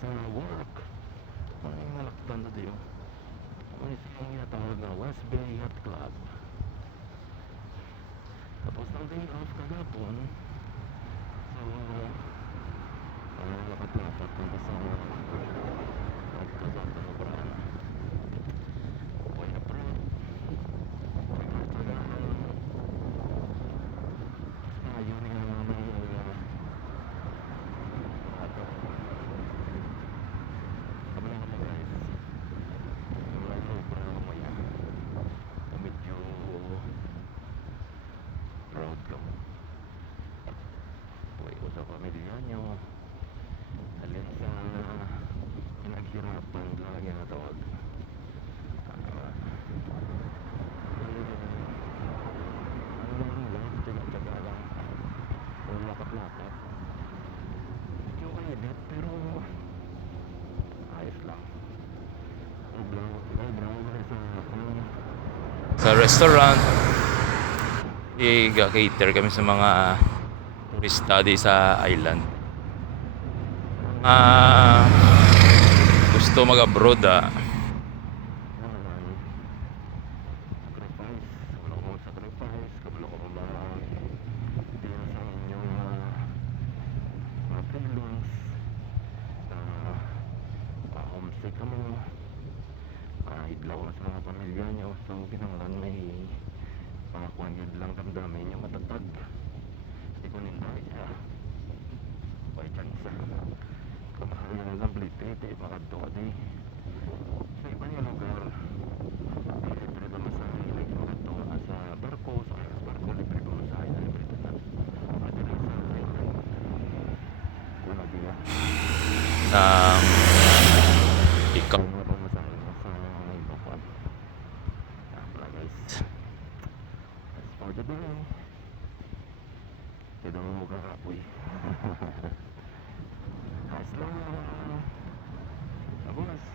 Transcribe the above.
sa work. May nalaktan na diyo. May silang inatawag na West Bay Yacht Club. Tapos ng day off kagapon, so lakad-lakad punta sa Santa Sobrana. Upoy na pro, pagkatagahan, ayun nga naman ato. Sabi nga mo guys, wala yung obra mamaya. Medyo proud ka mo. Upoy ko sa pamilya nyo. Alin sa pinaghirapan lagi na tawag. Ano lang, tsaga-tsaga lang. Walang lakat-lakat. Medyo kainit pero ayos lang. Sa restaurant, i-cater kami sa mga turista di sa island. Gusto mag-abroad sacrifice, kabalo ko ba din sa inyong mga feelings na homesick ka mo, idlaw sa mga pamilya nyo. So kinanglan may pakakuan yun lang damdamin nyo matatag. Hindi ko ninday by chance kamahal na lang blitete makadto ka di sa iba niya lugar. Libre ba masahe like makadto ka sa barko, sa barko libre ba masahe na libre na pwede rin sa island wala diya ikaw na ba masahe mo sa may bakwan. Pala guys, that's for the day. Tidak mau kakapoy. Ayos lang. Abos.